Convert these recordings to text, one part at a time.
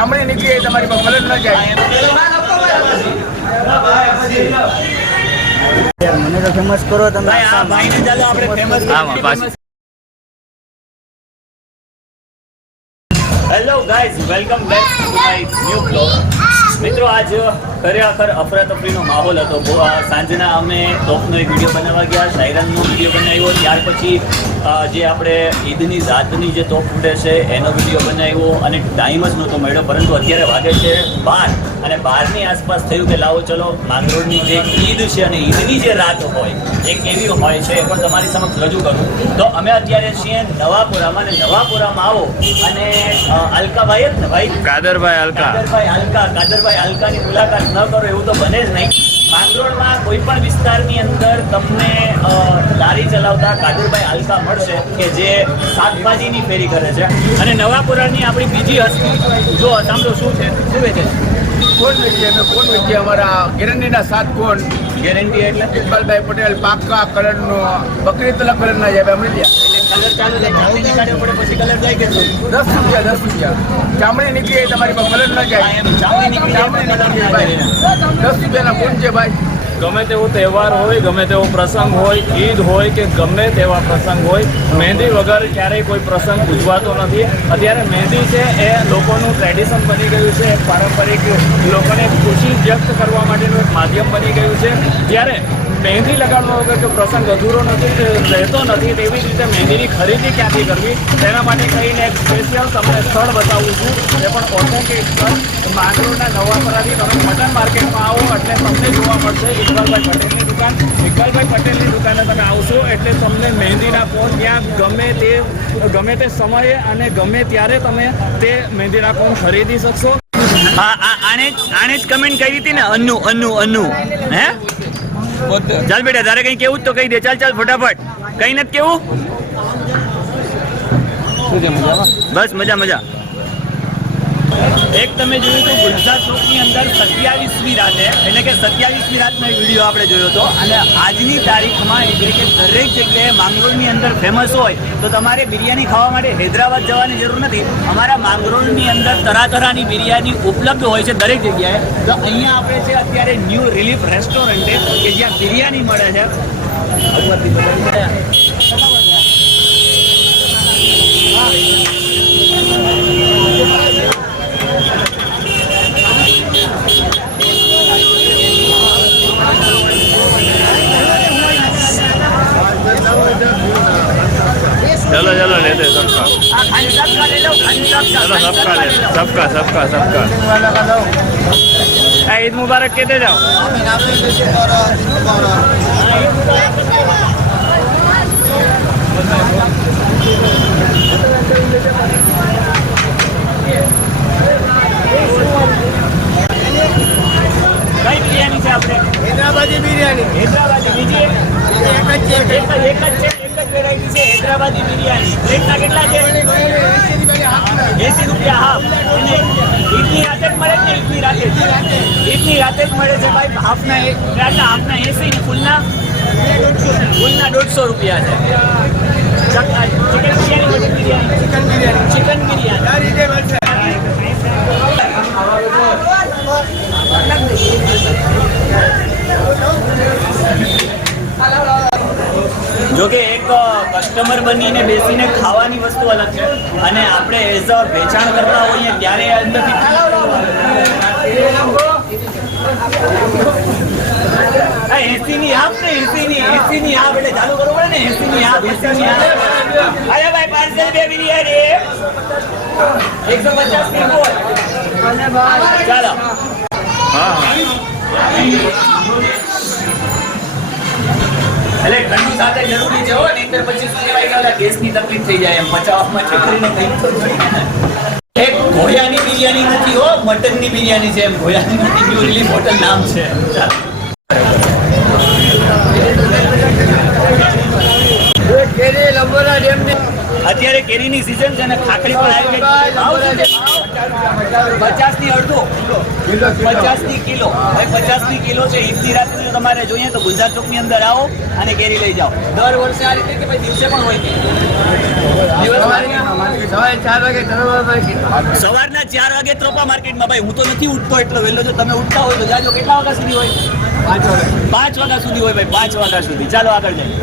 ચામડી નીકળી તમારી પર મલન ન જાય. મને તો ફેમસ કરો તમે. Hello guys, welcome back to my new blog. મિત્રો આજ ખરેખર અફરાતફરીનો માહોલ હતો. સાંજના અમે ટોપનો એક વિડીયો બનાવવા ગયા, શાયરાનનો વિડીયો બનાવ્યો, ત્યાર પછી જે આપણે ઈદની રાતની જે ટોપ ફૂટે છે એનો વિડીયો બનાવ્યો અને ટાઈમ જ નહોતો મળ્યો. પરંતુ અત્યારે વાગે છે 12 અને 12ની આસપાસ થયું કે લાવો ચલો માંગરોળની જે ઈદ છે અને ઈદની જે રાત હોય એ કેવી હોય છે એ પણ તમારી સમક્ષ રજૂ કરું. તો અમે અત્યારે છીએ નવાપુરામાં, અને નવાપુરામાં આવો અને અલકાભાઈ જ ને ભાઈ, કાદરભાઈ હલકાની મુલાકાત ન કરો એવું તો બને જ નહીં. માંગરોળમાં કોઈ પણ વિસ્તારની અંદર તમને લારી ચલાવતા કાદરભાઈ હલકા મળશે કે જે શાકભાજીની ફેરી કરે છે. અને નવાપુરાની આપણી બીજી હસ્તી જો સાંભળો શું છે, શું વેચે છે? કોણ વેચીએ અમે? કોણ વેચીએ? અમારા ગેરંટીના 7 કોણ. ગેરંટી એટલે ઇકબાલભાઈ પટેલ પાકા કલરનો બકરી તલક કલરના જાય અમે ત્યાં કલર ચાલુ થાય, ચામડી નીકાળ્યો પડે પછી કલર જાય કે શું? 10 રૂપિયા. ચામડી નીકળી તમારી પર મલન ન જાય. ચામડી નીકળી 10 રૂપિયાના કોણ છે ભાઈ? ગમે તેવો તહેવાર હોય, ગમે તેવો પ્રસંગ હોય, ઈદ હોય કે ગમે તેવા પ્રસંગ હોય, મહેંદી વગર ક્યારેય કોઈ પ્રસંગ ઉજવાતો નથી. અત્યારે મહેંદી છે એ લોકોનું ટ્રેડિશન બની ગયું છે, એક પારંપરિક લોકોને ખુશી વ્યક્ત કરવા માટેનું એક માધ્યમ બની ગયું છે. જ્યારે મહેંદી લગાડવા વગર જો પ્રસંગ અધૂરો નથી રહેતો નથી, તેવી રીતે મહેંદીની ખરીદી ક્યાંથી કરવી તેના માટે કહીને એક સ્પેશિયલ તમને સ્થળ બતાવું છું. એ પણ ઓથેન્ટિક સ્થળ માંગરોળના નવાપરાથી તમે મટન માર્કેટમાં આવો એટલે તમને જોવા મળશે ઇકબાલભાઈ પટેલની દુકાન. ઇકબાલભાઈ પટેલની દુકાને તમે આવશો એટલે તમને મહેંદીના કોન ત્યાં ગમે તે સમયે અને ગમે ત્યારે તમે તે મહેંદીના કોન ખરીદી શકશો. આને જ કમેન્ટ કરી હતી ને, અન્નુ હે? ચાલ બેટા, તારે કઈ કેવું તો કહી દે. ચાલ ફટાફટ. કઈ નથી કેવું? બસ મજા. એક તમે જોયું હતું ગુલઝાર ચોકની અંદર 27મી રાતે, એટલે કે 27મી રાતનો એક વિડીયો આપણે જોયો હતો. અને આજની તારીખમાં એટલે કે દરેક જગ્યાએ માંગરોળની અંદર ફેમસ હોય તો તમારે બિરયાની ખાવા માટે હૈદરાબાદ જવાની જરૂર નથી. અમારા માંગરોળની અંદર તરાતરાની બિરયાની ઉપલબ્ધ હોય છે દરેક જગ્યાએ. તો અહીંયા આપણે છે અત્યારે ન્યૂ રિલીફ રેસ્ટોરન્ટે કે જ્યાં બિરયાની મળે છે. चलो लेते सबका, सबका ईद मुबारक कहते जाओ. કઈ બિરયાની છે આપણે? હૈદરાબાદી બિરયાની. હૈદરાબાદી બીજી એક જ વેરાયટી છે હૈદરાબાદી બિરયાની. પ્લેટના કેટલા છે? 80 રૂપિયા હાફ. અને ઈદની રાતે જ મળે છે? ઈદની રાતે જ મળે છે ભાઈ. હાફના 80 ને ફૂલના 150 રૂપિયા છે. ચિકન બિરયાની. જોકે એક કસ્ટમર બનીને બેસીને ખાવાની વસ્તુ અલગ છે અને આપણે એઝ અ વેચાણ કરતા હોઈએ ત્યારે અંદરથી એસીની હાફ ને એસીની હાફ એટલે ચાલુ કરવું પડે ને. એસીની હાફ. અરે ભાઈ પાર્સલ 2 બિરયાની 150 ની બોલ. ચાલો. એટલે ઠંડુ સાથે જરૂરી છે હો, નહીંતર પછી શું કહેવાય કે ગેસની તકલીફ થઈ જાય. એમ પચાવવામાં છોકરીને કંઈક તો જોઈએ ને. એક ઘોયાની બિરયાની નથી હો, મટનની બિરયાની છે. એમ ઘોયાની નથી, ન્યૂ રિલીફ હોટલ નામ છે. અત્યારે કેરીની સીઝન છે અને ખાખરી પણ આવી ગઈ. 50 ની અડધો, 50 ની કિલો. 50 ની કિલો છે. ઈદની રાતની તમારે જોઈએ તો ગુલઝાર ચોક ની અંદર આવો અને કેરી લઈ જાઓ. દર વર્ષે આ રીતે કે ભાઈ દિવસે પણ હોય? સવારે 4 વાગે ધરવા માર્કેટ. સવારના 4 વાગે ત્રોપા માર્કેટમાં. ભાઈ હું તો નથી ઉઠતો એટલો વહેલો. જો તમે ઉઠતા હોય તો જાજો. કેટલા વાગ્યા સુધી હોય? 5 વાગે. 5 વાગ્યા સુધી હોય ભાઈ. 5 વાગ્યા સુધી. ચાલો આગળ જઈએ.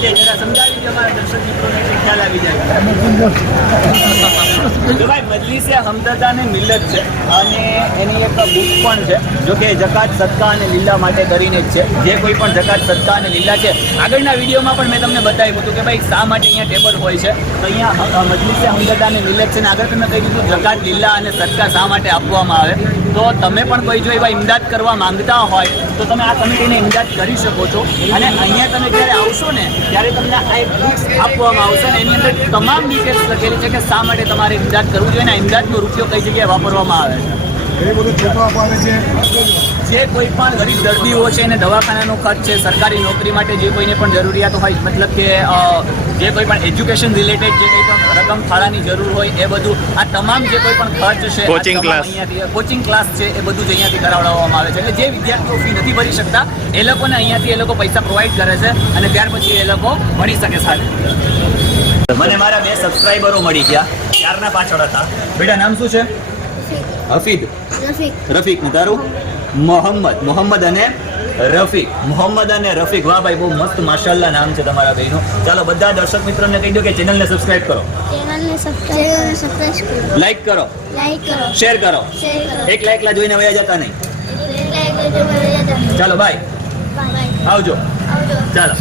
જરા સમજાવી દે અમારા દર્શક મિત્રોને એટલે ખ્યાલ આવી જાય. જો ભાઈ મજલિસે હમદર્દ અને મિલ્લત છે અને એની એક બુક પણ છે. જો કે જકાત સદકા અને લીલા માટે કરીને જ છે. જે કોઈ પણ જકાત સદકા અને લીલા છે, આગળના વિડીયોમાં પણ મેં તમને બતાવ્યું હતું કે ભાઈ શા માટે અહીંયા ટેબલ હોય છે. તો અહીંયા મજલિસે હમદર્દ અને મિલ્લત છે ને આગળ તમે કહી દીધું જકાત લીલા અને સદકા શા માટે આપવામાં આવે. તો તમે પણ કોઈ જો એવા ઇમદાદ કરવા માંગતા હોય તો તમે આ કમિટીને ઇમદાદ કરી શકો છો. અને અહીંયા તમે જ્યારે આવશો ને ત્યારે તમને આ એક બુક્સ આપવામાં આવશે ને એની અંદર તમામ ડિટેલ્સ લખેલી છે કે શા માટે તમારે ઇમદાદ કરવું જોઈએ અને ઇમદાદનો રૂપિયો કઈ જગ્યાએ વાપરવામાં આવે છે. જે કોઈ પણ ગરીબ દર્દીઓ છે એને દવાખાનાનો ખર્ચ છે, સરકારી નોકરી માટે જે કોઈને પણ જરૂરિયાત હોય, મતલબ કે જે કોઈ પણ એજ્યુકેશન રિલેટેડ જે કોઈ પણ રકમ ફાળાની જરૂર હોય એ બધું આ તમામ જે કોઈ પણ ખર્ચ છે, અહીંયાથી કોચિંગ ક્લાસ છે એ બધું જ અહીંયાથી કરાવડાવવામાં આવે છે. એટલે જે વિદ્યાર્થીઓ ફી નથી ભરી શકતા એ લોકોને અહીંયાથી એ લોકો પૈસા પ્રોવાઈડ કરે છે અને ત્યાર પછી એ લોકો ભણી શકે સાથે. મને મારા 2 સબસ્ક્રાઈબરો મળી ગયા, ત્યારના પાછળ હતા. બેટા નામ શું છે? હફીદ. રફીક. ને તારું? મોહમ્મદ અને રફીક. મોહમ્મદ અને રફીક. વાહ ભાઈ, બહુ મસ્ત માશાલ્લાહ નામ છે તમારા બેયનું. ચાલો બધા દર્શક મિત્રોને કહી દો કે ચેનલને સબસ્ક્રાઇબ કરો, લાઈક કરો, શેર કરો. એકલા જોઈને વયા જતા નહીં. ચાલો બાય, આવજો. ચાલો.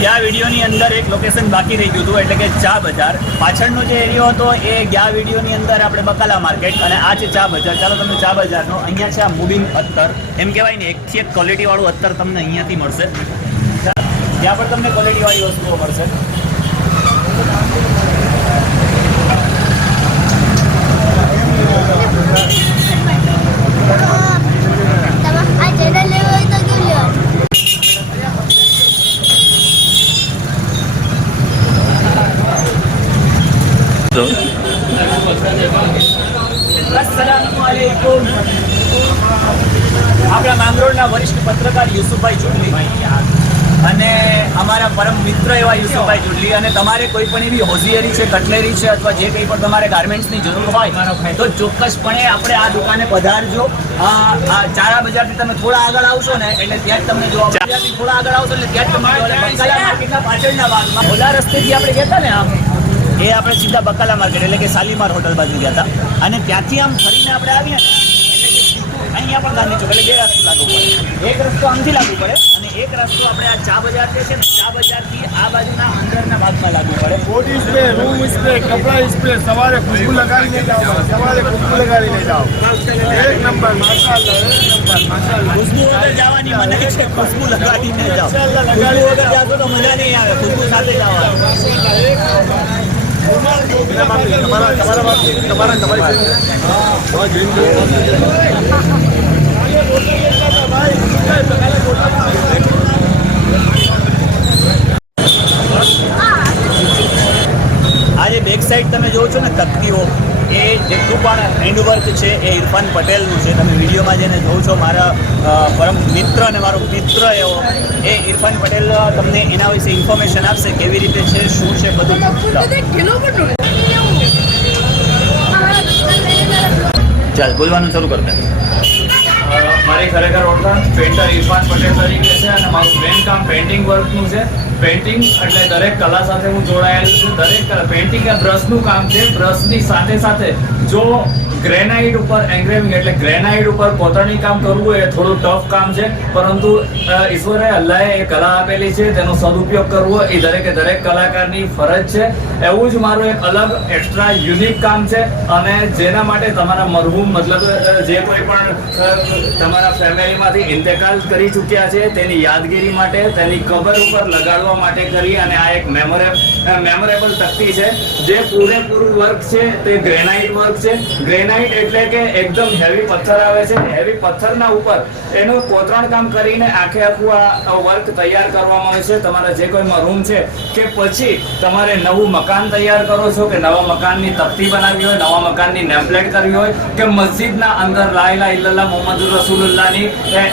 ગયા વિડીયોની અંદર એક લોકેશન બાકી રહી ગયું હતું, એટલે કે ચા બજાર. પાછળનો જે એરિયો હતો એ ગયા વિડીયોની અંદર આપણે બકાલા માર્કેટ અને આ છે ચા બજાર. ચાલો તમને ચા બજારનો, અહીંયા છે આ મુબીન અત્તર. એમ કહેવાય ને એકથી એક ક્વોલિટીવાળું અત્તર તમને અહીંયાથી મળશે. ત્યાં પણ તમને ક્વોલિટીવાળી વસ્તુઓ મળશે. અસ્સલામુઅલૈકુમ. આપણા માંગરોળના વરિષ્ઠ પત્રકાર યુસુફભાઈ ચુડલી અને અમારા પરમ મિત્ર એવા યુસુફભાઈ ચુડલી. અને તમારે કોઈ પણ એવી હોઝિયરી છે, કટલેરી છે અથવા જે કંઈ પણ તમારે ગાર્મેન્ટ્સની જરૂર હોય તો ચોક્કસપણે આપણે આ દુકાને પધારજો. આ ચારા બજારથી તમે થોડા આગળ આવશો ને એટલે ત્યાં જ તમને જોવા મળશે. થોડા આગળ આવશો એટલે ત્યાં જ તમને બકાલા માર્કેટના પાછળના ભાગમાં ઓલા રસ્તેથી આપણે ગયા હતા ને આમ એ આપણે સીધા બકાલા માર્કેટ એટલે કે શાલીમાર હોટલ બાજુ ગયા હતા. અને ત્યાંથી આમ ફરીને આપણે આવ્યા ને એટલે અહીંયા પણ ગાંધી ચોક એટલે 2 રસ્તો લાગુ પડે. એક રસ્તો આમથી લાગુ પડે અને એક રસ્તો આપણે આ ચા બજાર જે છે ને ચા બજારથી આ બાજુના અંદરના ભાગમાં લાગુ પડે. બોડી સ્પ્રે, રૂમ સ્પ્રે, કપડા સ્પ્રે, સવારે ખુશ્બુ લગાવીને જાઓ. એક નંબર માશાઅલ્લાહ, એક નંબર માશાઅલ્લાહ. ખુશ્બુ વગર જવાની મનાઈ છે, ખુશ્બુ લગાડીને જાઓ. ખુશ્બુ વગર જાશો તો મજા નહીં આવે, ખુશ્બુ સાથે જવાનું. આજે બેક સાઈડ તમે જોવો છો ને તકતીઓ, એ જેટલું પણ હેન્ડવર્ક છે એ ઇરફાન પટેલનું છે. તમે વિડીયોમાં જેને જોવો છો મારા પરમ મિત્ર અને મારો મિત્ર એવો એ ઇરફાન પટેલ તમને એના વિશે ઇન્ફોર્મેશન આપશે, કેવી રીતે છે, શું છે બધું. ચાલ બોલવાનું શરૂ કરતા. મારી ખરેખર ઓળખાણ પેન્ટર ઇરફાન પટેલ તરીકે છે અને મારું મેઇન કામ પેઇન્ટિંગ વર્કનું છે. પેઇન્ટિંગ એટલે દરેક કલા સાથે હું જોડાયેલું છું. દરેક પેઇન્ટિંગ એ બ્રશનું કામ છે. બ્રશની સાથે સાથે જો ગ્રેનાઇટ ઉપર એન્ગ્રેવિંગ એટલે ગ્રેનાઇટ ઉપર કોતરણી કામ કરવું એ થોડું ટફ કામ છે, પરંતુ ઈશ્વરે અલ્લાહે એ કલા આપેલી છે તેનો સદુપયોગ કરવો એ દરેકે દરેક કલાકારની ફરજ છે. એવું જ મારું એક અલગ એક્સ્ટ્રા યુનિક કામ છે અને જેના માટે તમારા મરહૂમ મતલબ જે કોઈ પણ તમારા ફેમિલીમાંથી ઇન્તેકાલ કરી ચૂક્યા છે તેની યાદગીરી માટે, તેની કબર ઉપર લગાડવા માટે કરી અને આ એક મેમોરેબલ તકતી છે. જે પૂરેપૂરું વર્ક છે તે ગ્રેનાઇટ વર્ક અલગ છે. ગ્રેનાઇટ એટલે કે એકદમ હેવી પથ્થર આવે છે. હેવી પથ્થરના ઉપર એનું કોતરણ કામ કરીને આખે આખું આ વર્ક તૈયાર કરવામાં આવે છે. તમારા જે કોઈ રૂમ છે કે પછી તમારે નવું મકાન તૈયાર કરો છો કે નવા મકાનની તકતી બનાવી હોય, નવા મકાનની નેમપ્લેટ કરવી હોય કે મસ્જિદના અંદર લા ઇલાહા ઇલ્લલ્લાહ મુહમ્મદુર રસૂલુલ્લાહની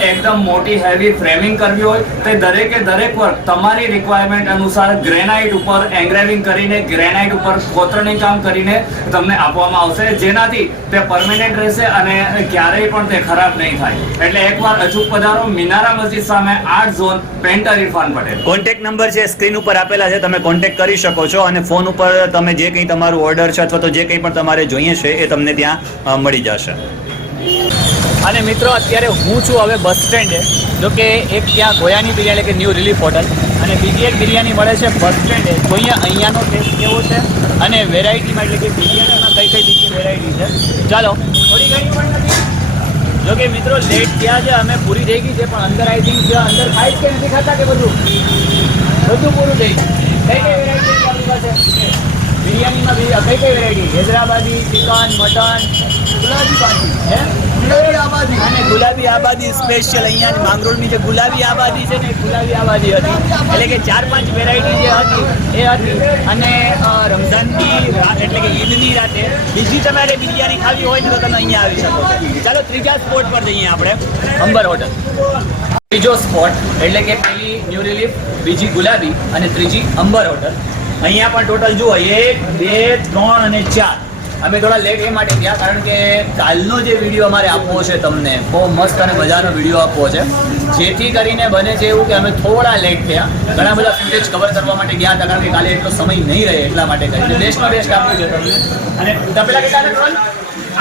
એકદમ મોટી હેવી ફ્રેમિંગ કરવી હોય તે દરેકે દરેક વર્ક તમારી રિક્વાયરમેન્ટ અનુસાર ગ્રેનાઇટ ઉપર એન્ગ્રેવિંગ કરીને, ગ્રેનાઇટ ઉપર કોતરણી કામ કરીને તમને આપવામાં આવશે, જેનાથી તે પરમેનન્ટ રહેશે અને ક્યારેય પણ તે ખરાબ નહીં થાય. એટલે એકવાર અચૂક પધારો મિનારા મસ્જિદ સામે 8 zone, painter Irfan Patel. Contact number છે સ્ક્રીન ઉપર આપેલા છે, તમે કોન્ટેક્ટ કરી શકો છો અને ફોન ઉપર તમે જે કંઈ તમારું ઓર્ડર છે અથવા તો જે કંઈ પણ તમારે જોઈએ છે એ તમને ત્યાં મળી જશે. અને મિત્રો અત્યારે હું છું હવે બસ સ્ટેન્ડે. જો કે એક ત્યાં ગોયાની બિરયાની કે ન્યૂ રિલીફ હોટલ અને બીજી એક બિરયાની મળે છે બસ સ્ટેન્ડે. જોઈએ અહીંયાનો ટેસ્ટ કેવો છે અને વેરાયટીમાં એટલે કે બિરયાનીમાં કઈ કઈ બીજી વેરાયટી છે. ચાલો થોડી ઘણી પણ નથી. જો કે મિત્રો લેટ થયા છે, અમે પૂરી થઈ ગઈ છે પણ અંદર આઈ થિંક અંદર ખાઈ કે નથી ખાતા કે બધું પૂરું થઈ ગયું. કઈ કઈ વેરાયટી છે આપણી પાસે બિરયાનીમાં? કઈ કઈ વેરાયટી? હૈદરાબાદી, ચિકન, મટન, ગુલાબી પાણી હે અને ગુલાબી આબાદી સ્પેશિયલ અહીંયા માંગરોળની જે ગુલાબી આબાદી છે ને એ ગુલાબી આબાદી હતી, એટલે કે 4-5 વેરાયટી જે હતી એ હતી. અને રમઝાનની રાત એટલે કે ઈદની રાતે બીજી તમારે બિરયાની ખાવી હોય ને તો તમે અહીંયા આવી શકો છો. ચાલો ત્રીજા સ્પોટ પર જઈએ આપણે, અંબર હોટલ. ત્રીજો સ્પોટ એટલે કે પહેલી ન્યૂ રિલીફ, બીજી ગુલાબી અને ત્રીજી અંબર હોટલ. અહીંયા પણ ટોટલ જુઓ 1, 2, 3 અને 4. અમે થોડા લેટ એ માટે ગયા કારણ કે કાલનો જે વિડીયો અમારે આપવો છે તમને બહુ મસ્ત અને મજાનો વિડીયો આપવો છે, જેથી કરીને બને છે એવું કે અમે થોડા લેટ થયા. ઘણા બધા ફૂટેજ કવર કરવા માટે ગયા હતા કારણ કે કાલે એટલો સમય નહીં રહે એટલા માટે કરીને બેસ્ટમાં બેસ્ટ આપ્યું છે તમને. અને તપેલા કેટલા હતા?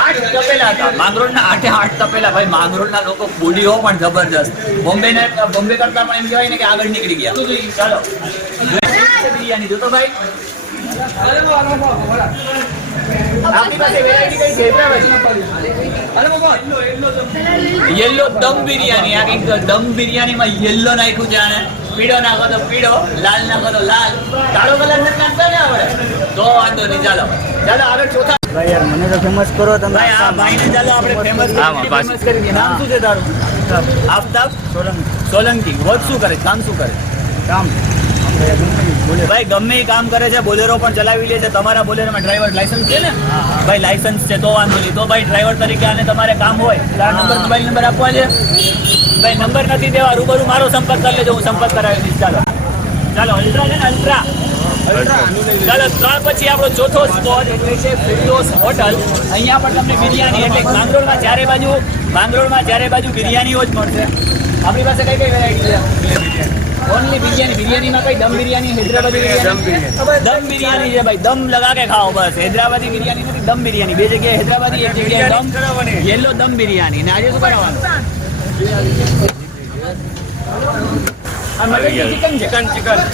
8 તપેલા હતા. માંગરોળના 8 તપેલા. ભાઈ માંગરોળના લોકો ફૂડીઓ પણ જબરજસ્ત. બોમ્બે કરતા પણ એમ કહેવાય ને કે આગળ નીકળી ગયા. ચાલો બિરયાની જોતો ભાઈ. આપણી પાસે વેરાયટી કઈ છે? યલો દમ બિરયાની. આ કંઈક દમ બિરયાનીમાં યલો નાખ્યું છે અને પીળો નાખો તો પીળો, લાલ નાખો તો લાલ. કાળો કલર નથી નાખતા ને આપણે તો વાંધો નહીં. ચાલો આગળ ચોથા. ભાઈ યાર મને તો ફેમસ કરો તમે. ભાઈ આ ભાઈને ચાલો આપણે ફેમસ કરી દઈએ. નામ શું છે તારું? આફતાબ સોલંકી. વર્ક શું કરે? કામ શું કરે? કામ ભાઈ ગમે એ કામ કરે છે. બોલેરો પણ ચલાવી લે છે. તમારા બોલેરોમાં ડ્રાઈવર લાયસન્સ છે ને? ભાઈ લાયસન્સ છે તો વાંધો નહીં. તો ભાઈ ડ્રાઈવર તરીકે આને તમારે કામ હોય તારા નંબર, મોબાઈલ નંબર આપવા છે. ભાઈ નંબર નથી દેવા, રૂબરૂ મારો સંપર્ક કરી લેજો, હું સંપર્ક કરાવી દઈશ. ચાલો અલ્ટ્રા છે ને? અલ્ટ્રા. ચાલો 3 પછી આપણો ચોથો સ્પોટ એટલે છે ફિરદોસ હોટલ. અહીંયા પણ તમને બિરયાની એટલે માંગરોળમાં ચારે બાજુ બિરયાનીઓ જ મળશે. આપણી પાસે કઈ કઈ વેરાયટી છે? ઓનલી બિરયાનીમાં કઈ દમ બિરયાની, હૈદરાબાદી બિરયાની? દમ બિરયાની છે ભાઈ, દમ લગા કે ખાઓ બસ. હૈદરાબાદી બિરયાની નથી, દમ બિરયાની. 2 જગ્યાએ હૈદરાબાદી, 1 જગ્યાએ દમ. યેલો દમ બિરયાની. ને આજે શું બનાવવાનું?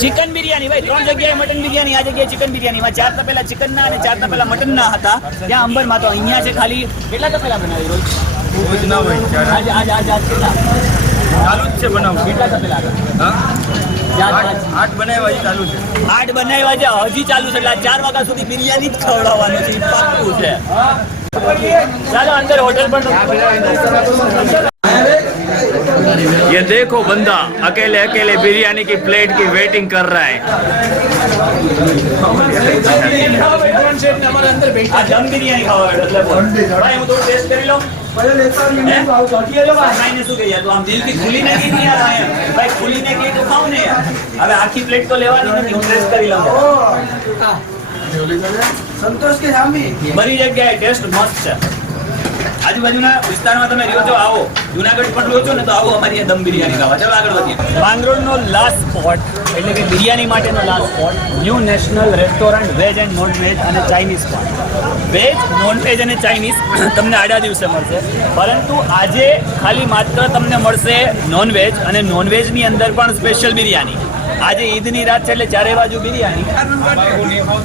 ચિકન બિરયાની ભાઈ. 3 જગ્યાએ મટન બિરયાની, આ જગ્યાએ ચિકન બિરયાનીમાં 4 તપેલા ચિકનના અને 4 તપેલા મટનના હતા ત્યાં અંબરમાં. તો અહીંયા છે ખાલી કેટલા તપેલા બનાવી રોજ? કેટલા ચાલુ જ છે બનાવવું. કેટલા તપેલા હતા? 8 બનાવ્યા છે, ચાલુ છે. 8 બનાવ્યા છે, હજી ચાલુ છે. એટલે 4 વાગ્યા સુધી બિરયાની જ ખવડાવવાનું છે, પાક્કું છે. ચાલો અંદર હોટલ પણ. ये देखो बंदा अकेले अकेले बिरयानी की प्लेट की वेटिंग कर रहा है. આ દમ બિરયાની ખાવા એટલે ભાઈ હું થોડું ટેસ્ટ કરી લઉં. ભાઈને શું કહીએ તો આમ દિલથી ખુલીને કીધી યાર. ભાઈ ખુલીને કહી તો ખાવ ને યાર. હવે આખી પ્લેટ તો લેવાની નથી, હું ટેસ્ટ કરી લઉં. સંતોષ કે સામી બધી જગ્યાએ ટેસ્ટ મસ્ત છે. આજુબાજુના વિસ્તારમાં તમે રહ્યો છો, આવો. જુનાગઢ પણ રહ્યો છો ને તો આવો અમારી દમ બિરયાની ખાવા. ચાલો આગળ વધીએ. માંગરોળનો લાસ્ટ સ્પોટ એટલે કે બિરયાની માટેનો last spot new national restaurant. Veg and non veg અને ચાઇનીઝ પણ. વેજ, નોન વેજ અને ચાઇનીઝ તમને આડા દિવસે મળશે, પરંતુ આજે ખાલી માત્ર તમને મળશે નોન વેજ, અને નોન વેજની અંદર પણ સ્પેશિયલ બિરયાની. આજે ઈદની રાત છે એટલે ચારે બાજુ બિરયાની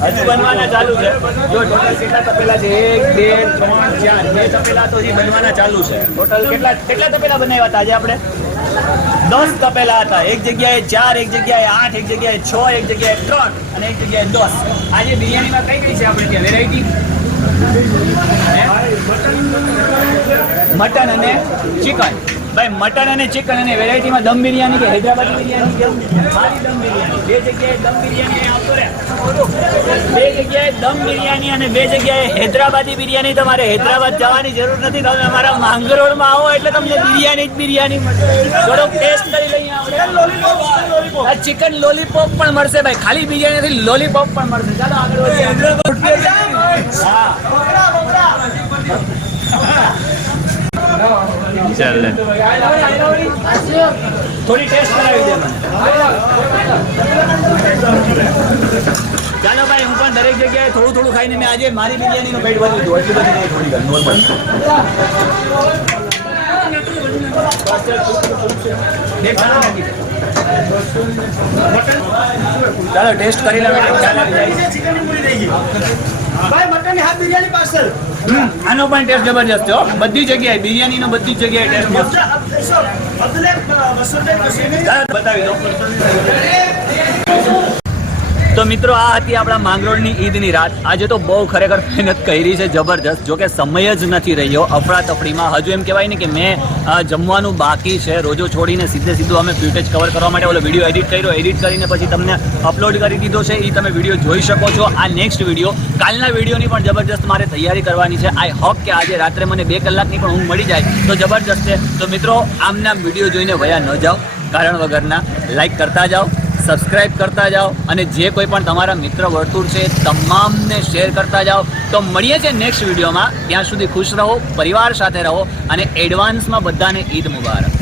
હજુ બનવાના ચાલુ છે. જો ટોટલ કેટલા તપેલા છે? 1, 2, 3, 4. 2 તપેલા તો હજી બનવાના ચાલુ છે. ટોટલ કેટલા તપેલા બનાવ્યા હતા આજે આપણે? 10 તપેલા હતા. એક જગ્યાએ 4, એક જગ્યાએ 8, એક જગ્યાએ 6, એક જગ્યાએ 3 અને એક જગ્યાએ 10. આજે બિરયાનીમાં કઈ કઈ છે આપણે ત્યાં વેરાયટી? મટન અને ચિકન. ભાઈ મટન અને ચિકન અને વેરાયટીમાં દમ બિરયાની કે હૈદરાબાદી બિરયાની કેવું? સારી દમ બિરયાની. બે જગ્યાએ દમ બિરયાની આવતો રહે. બે જગ્યાએ દમ બિરયાની અને બે જગ્યાએ હૈદરાબાદી બિરયાની. તમારે હૈદરાબાદ જવાની જરૂર નથી. તમે અમારા માંગરોળમાં આવો એટલે તમને બિરયાની જ બિરયાની મળશે. થોડોક ટેસ્ટ કરી લઈએ આપણે. આ ચિકન લોલીપોપ પણ મળશે ભાઈ. ખાલી બિરયાની નથી, લોલીપોપ પણ મળશે. ચાલો આગળ વધીએ. હા ચાલે થોડી ટેસ્ટ કરાવી દે મને. ચાલો ભાઈ, હું પણ દરેક જગ્યાએ થોડું થોડું ખાઈને મેં આજે મારી બિરયાનીનું પેટ ભરી દીધું. એટલી બધી નહીં, થોડી નોર્મલ. ચાલો ટેસ્ટ કરી લે. આનો પણ ટેસ્ટ જબરજસ્ત છે હો. બધી જગ્યાએ બિરયાનીનો બધી જગ્યાએ ટેસ્ટ મસ્ત. બતાવી દો. તો મિત્રો, આ હતી આપણા માંગરોળની ઈદની રાત. આજે તો બહુ ખરેખર મહેનત કરી છે જબરજસ્ત. જો કે સમય જ નથી રહ્યો અફરાતફરીમાં. હજુ એમ કહેવાય ને કે મેં જમવાનું બાકી છે. રોજો છોડીને સીધું અમે ફૂટેજ કવર કરવા માટે ઓલો વિડીયો એડિટ કર્યો. એડિટ કરીને પછી તમને અપલોડ કરી દીધો છે. એ તમે વિડીયો જોઈ શકો છો. આ નેક્સ્ટ વિડીયો, કાલના વિડીયોની પણ જબરજસ્ત મારે તૈયારી કરવાની છે. આઈ હોપ કે આજે રાત્રે મને 2 કલાકની પણ ઊંઘ મળી જાય તો જબરજસ્ત છે. તો મિત્રો, આમના વિડીયો જોઈને વયા ન જાઓ કારણ વગરના. લાઈક કરતા જાઓ, સબસ્ક્રાઇબ કરતા જાઓ અને જે કોઈ પણ તમારા મિત્ર વર્તુળ છે તમામને શેર કરતા જાઓ. તો મળીએ છીએ નેક્સ્ટ વિડીયોમાં. ત્યાં સુધી ખુશ રહો, પરિવાર સાથે રહો અને એડવાન્સમાં બધાને ઈદ મુબારક.